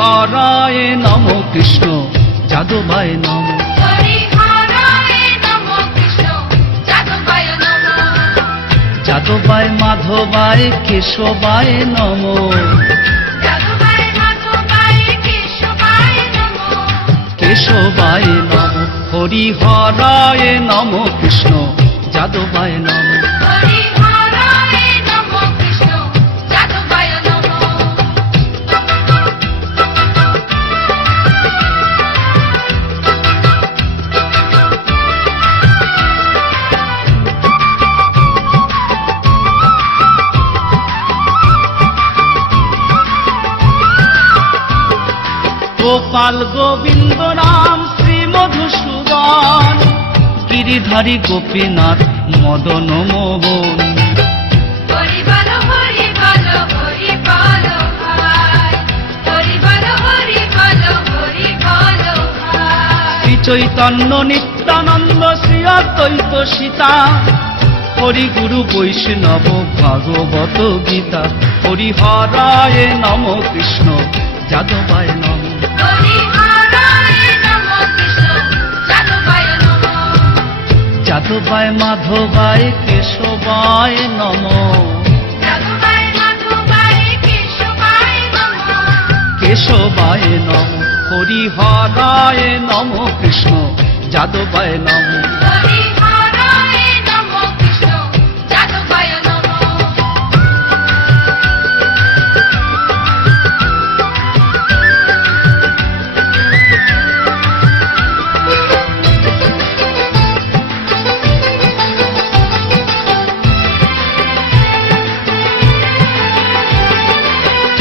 হরায় নম কৃষ্ণ যাদবায় নম। যাদবায় মাধবায় কেশবায় নম। কেশবায় নম। হরি হরায় নম কৃষ্ণ যাদবায় নম। গোপাল গোবিন্দ রাম শ্রী মধুসূদন গিরিধারী গোপীনাথ মদন মোহন। শ্রী চৈতন্য নিত্যানন্দ শ্রী অদ্বৈত সীতা হরি গুরু বৈষ্ণব ভাগবত গীতা। হরি হরায় নম কৃষ্ণ যাদবায় নম। যাদবায় মাধবায় কেশবায় নম। কেশবায় নম। হরি হরায় নম কৃষ্ণ যাদবায় নম।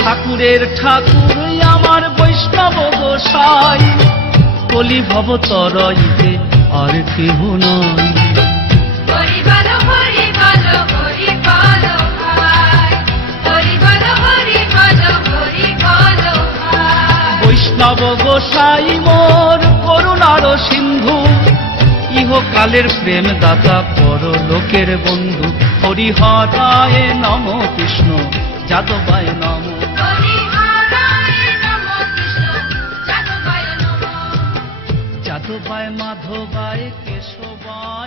ঠাকুরের ঠাকুর আমার বৈষ্ণব গোসাই কলি ভব তরইতে আর কেহ নয়। বৈষ্ণব গোসাই মোর করুণার সিন্ধু ইহকালের প্রেম দাতা পরলোকের বন্ধু। হরি হরায় নম কৃষ্ণ যাদবায় নম। যাদবায় মাধবায় কেশবায়